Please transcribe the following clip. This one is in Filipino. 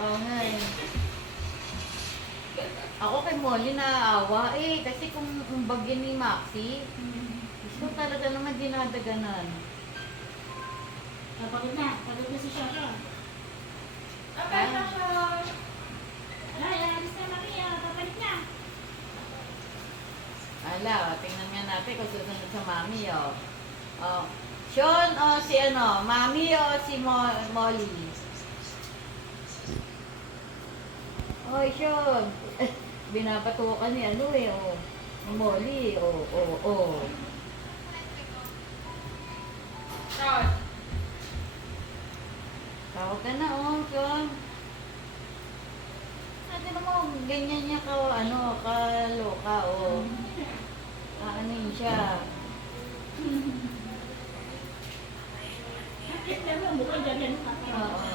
Oo nga eh. Ako kay Molly naaawa eh. Kasi kung ang bagyo ni Maxi, gusto talaga naman dinadaganan. Pagod na. Pagod na si Shasha. Okay, Tasha. Ay, alis na Maria. Papalit na. Ala, tingnan nga natin kung susunod sa mami, oh. Oh. Sean o si ano, mami o si Molly? Oy, Sean. Binabatukan ni ano eh, oh. Ni Molly, oh, oh, oh. Sean. Tawag ka na, oh, Sean. Natin mo, ganyan niya ka, ano, kaloka, oh. Aanin siya. Bakit naman? Mukhang ganyan ka. Oo.